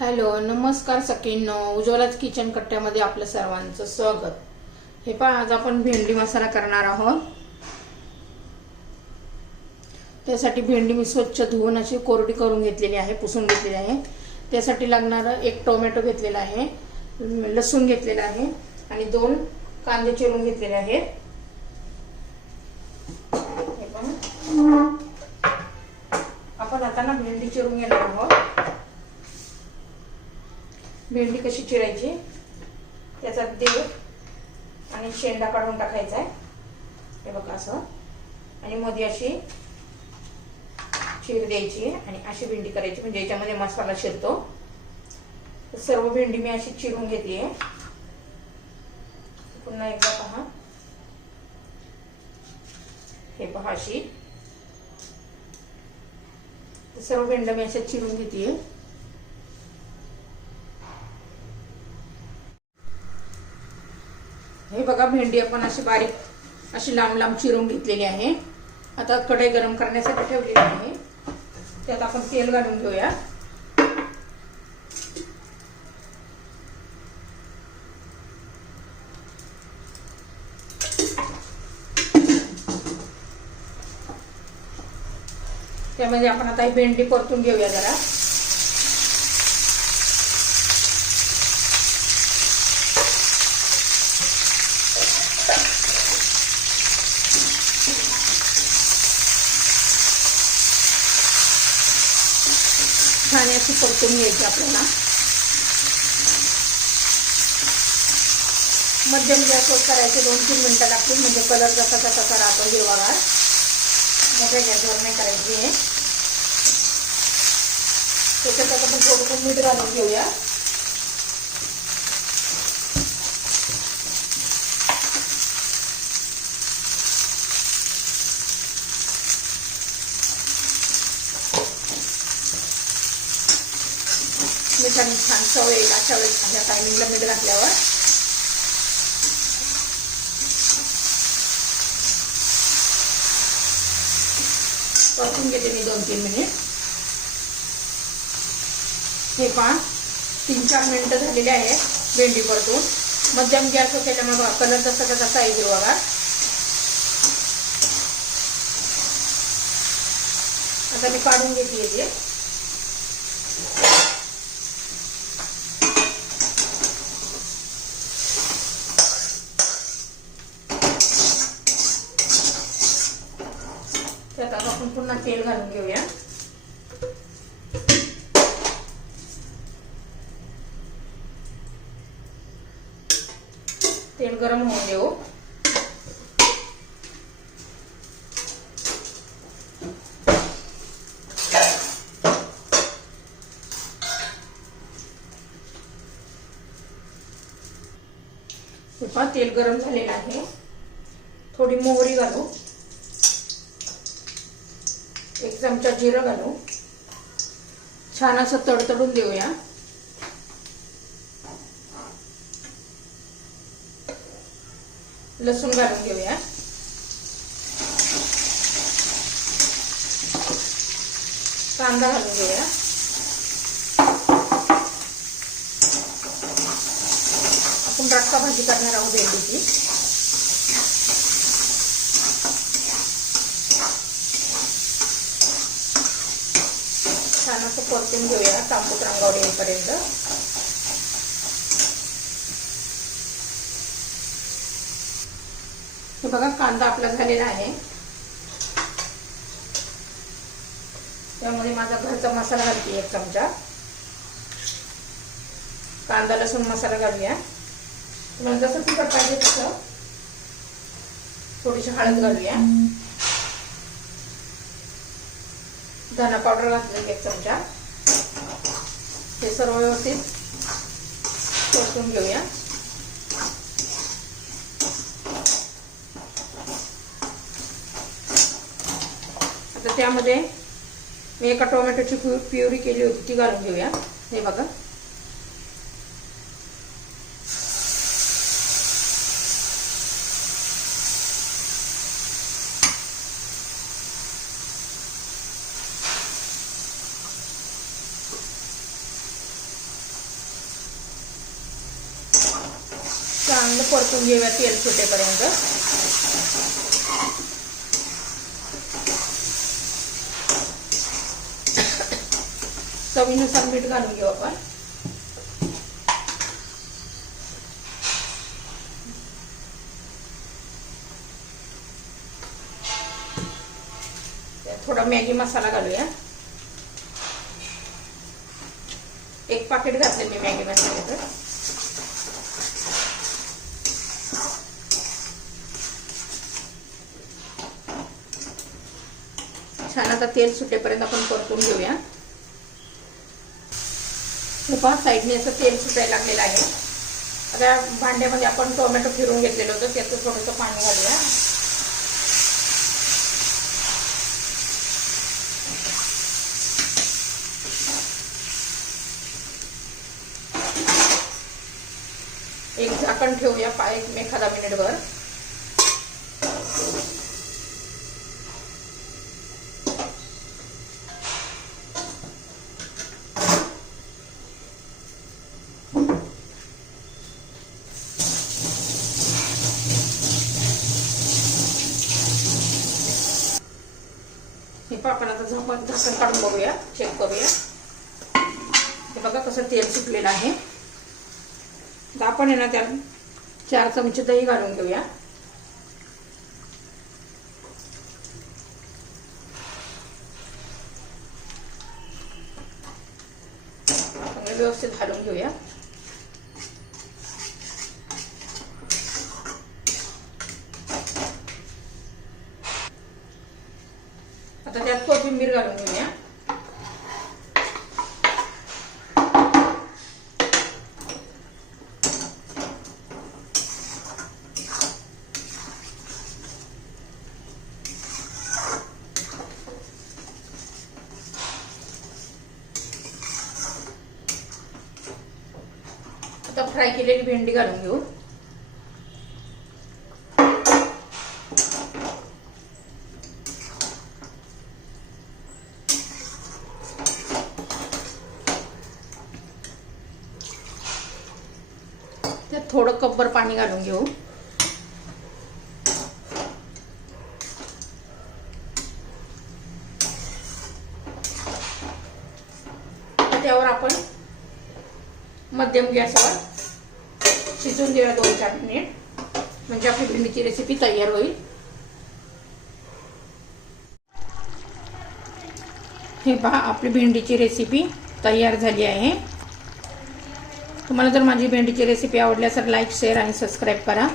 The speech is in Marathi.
हॅलो नमस्कार सकीन उज्ज्वलाच किचन कट्ट्यामध्ये आपलं सर्वांचं स्वागत. हे पहा आज आपण भेंडी मसाला करणार आहोत. त्यासाठी भेंडी मी स्वच्छ धुवून अशी कोरडी करून घेतलेली आहे पुसून घेतलेली आहे. त्यासाठी लागणारं एक टोमॅटो घेतलेला आहे लसूण घेतलेला आहे आणि दोन कांदे चिरून घेतलेले आहेत. हे आपण आता ना भेंडी चिरून घेणार आहोत. भेंडी कशी चिरायची? त्याचा देव आणि शेंडा काढून टाकायचा आहे. हे बघा असं. आणि मध्ये अशी चीर द्यायची आणि अशी भेंडी करायची. म्हणजे याच्यामध्ये मसाला शिरतो. तर सर्व भेंडी मी अशी चिरून घेतली आहे. पुन्हा एकदा पहा. हे पहा अशी. सर्व भेंड मी अशा चिरून घेते हे बघा भेंडी आपण अशी बारीक अशी लांब लांब चिरून घेतलेली आहे. आता कढई गरम करण्यासाठी ठेवलेली आहे. त्यात आपण तेल घालून घेऊया. त्यामध्ये आपण आता ही भेंडी परतून घेऊया जरा छान अशी परतून घ्यायची आपल्याला. मध्यम गॅसवर करायचे दोन तीन मिनटं लागतील म्हणजे कलर जसा तसा राहतो हिरवागार मोठ्या गॅसवर नाही करायची आहे त्याच्यात आता आपण थोडंसं मीठ घालून घेऊया. छान छान चव येईल अशा वेळेस अशा टायमिंगला मीठ घातल्यावर. परतून घेते मी दोन तीन मिनिट हे पहा तीन चार मिनिटं झालेले आहेत भेंडी परतून. मध्यम गॅस केल्यामुळे कलर जसा का तसा आहे हिरवागार आता मी काढून घेते ते त्यात आता आपण पुन्हा तेल घालून घेऊया. तेल गरम होऊन देऊ. तेल गरम झालेलं आहे. थोडी मोहरी घालू. एक चमचा जिरं घालू. छान असं तडतडून देऊया. लसूण घालून घेऊया. कांदा घालून घेऊया. आपण रक्का भाजी करणार आहोत भेंडीची छान असं परतून घेऊया तांबूट रंगावर येईपर्यंत. हे बघा कांदा आपला झालेला आहे. त्यामध्ये माझा घरचा मसाला घालते एक चमचा. कांदा लसूण मसाला घालूया. तुम्हाला जसं तिखट पाहिजे तसं थोडीशी हळद घालूया. धना पावडर घातलं एक चमचा. हे सर्व व्यवस्थित परतून घेऊया. आता त्यामध्ये मी एका टोमॅटोची प्युरी केली होती ती घालून घेऊया. हे बघा. चांगलं परतून घेऊया तेल सुटेपर्यंत. चवीनुसार मीठ घालून घेऊ आपण. थोडा मॅगी मसाला घालूया. एक पाकिट घातले मी मॅगी मसाल्याचं. छान आता तेल सुटेपर्यंत आपण परतून घेऊया. पहा साईडने असं तेल सुटायला लागलेलं आहे. आता भांड्यामध्ये आपण टोमॅटो फिरून घेतलेलं होतं त्याचं थोडंसं पाणी घालूया. एक झाकण ठेवूया पा एक एखादा मिनिटभर आपण आता झाकण झाकण काढून बघूया. चेक करूया. हे बघा कसं तेल सुटलेलं आहे. तर आपण आहे ना त्यात चार चमचे दही घालून घेऊया. आपण व्यवस्थित घालून घेऊया. आता त्यात कोथिंबीर घालून घेऊया. आता फ्राय केलेली भेंडी घालून घेऊ. थोडं कपभर पाणी घालून घेऊ. त्यावर आपण मध्यम गॅसवर शिजून देऊया दोन चार मिनिट. म्हणजे आपली भेंडीची रेसिपी तयार होईल. हे पहा आपली भेंडीची रेसिपी तयार झाली आहे. तुम्हाला जर माझी भेंडीची रेसिपी आवडली असेल लाईक शेअर आणि सबस्क्राईब करा.